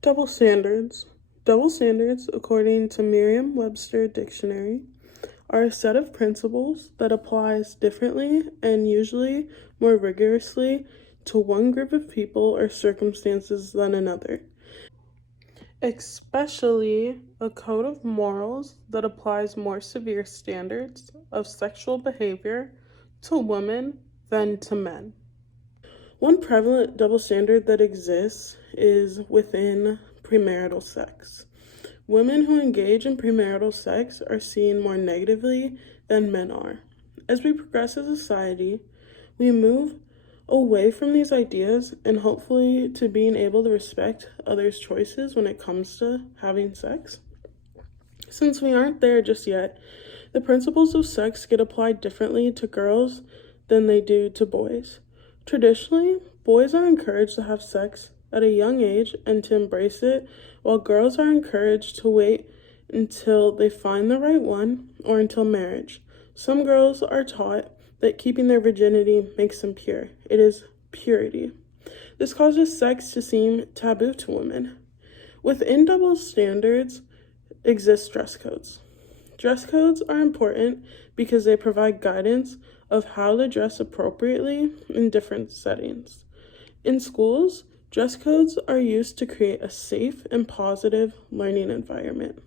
Double standards. Double standards, according to Merriam-Webster Dictionary, are a set of principles that applies differently and usually more rigorously to one group of people or circumstances than another, especially a code of morals that applies more severe standards of sexual behavior to women than to men. One prevalent double standard that exists is within premarital sex. Women who engage in premarital sex are seen more negatively than men are. As we progress as a society, we move away from these ideas and hopefully to being able to respect others' choices when it comes to having sex. Since we aren't there just yet, the principles of sex get applied differently to girls than they do to boys. Traditionally, boys are encouraged to have sex at a young age and to embrace it, while girls are encouraged to wait until they find the right one or until marriage. Some girls are taught that keeping their virginity makes them pure. It is purity. This causes sex to seem taboo to women. Within double standards exist dress codes. Dress codes are important because they provide guidance of how to dress appropriately in different settings. In schools, dress codes are used to create a safe and positive learning environment.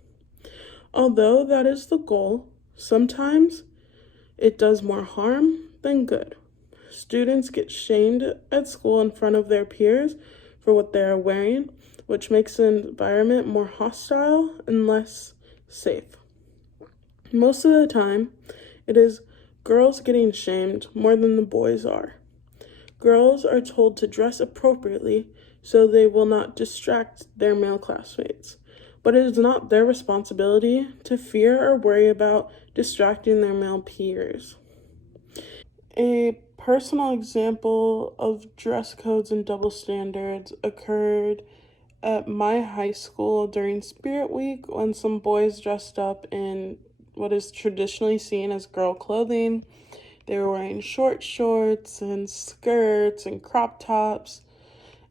Although that is the goal, sometimes it does more harm than good. Students get shamed at school in front of their peers for what they are wearing, which makes the environment more hostile and less safe. Most of the time, it is girls getting shamed more than the boys are. Girls are told to dress appropriately so they will not distract their male classmates, but it is not their responsibility to fear or worry about distracting their male peers. A personal example of dress codes and double standards occurred at my high school during Spirit Week when some boys dressed up in what is traditionally seen as girl clothing. They were wearing short shorts and skirts and crop tops,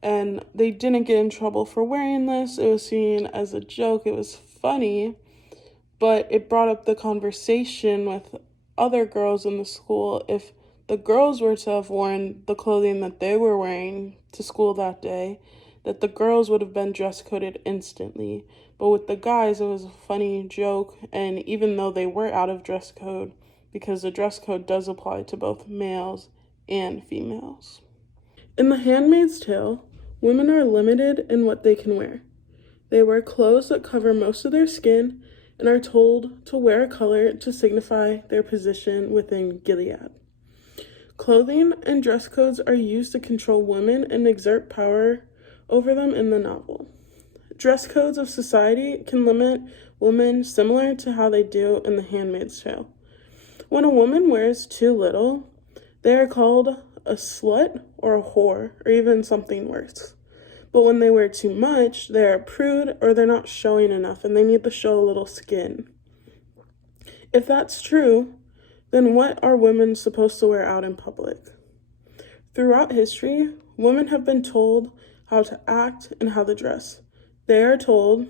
and they didn't get in trouble for wearing this. It was seen as a joke. It was funny, but it brought up the conversation with other girls in the school. If the girls were to have worn the clothing that they were wearing to school that day, that the girls would have been dress coded instantly. But with the guys, it was a funny joke, and even though they were out of dress code, because the dress code does apply to both males and females. In The Handmaid's Tale, women are limited in what they can wear. They wear clothes that cover most of their skin and are told to wear a color to signify their position within Gilead. Clothing and dress codes are used to control women and exert power over them in the novel. Dress codes of society can limit women similar to how they do in The Handmaid's Tale. When a woman wears too little, they are called a slut or a whore, or even something worse. But when they wear too much, they are a prude or they're not showing enough and they need to show a little skin. If that's true, then what are women supposed to wear out in public? Throughout history, women have been told how to act and how to dress. They are told,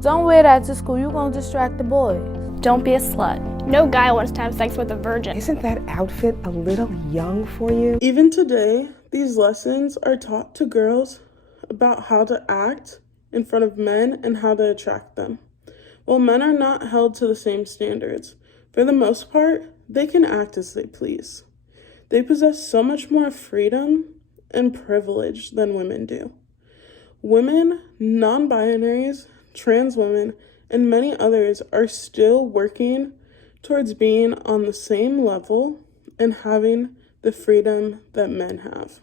"Don't wear that to school, you're gonna distract the boys. Don't be a slut. No guy wants to have sex with a virgin. Isn't that outfit a little young for you?" Even today, these lessons are taught to girls about how to act in front of men and how to attract them. While men are not held to the same standards, for the most part, they can act as they please. They possess so much more freedom and privilege than women do. Women, non-binaries, trans women, and many others are still working towards being on the same level and having the freedom that men have.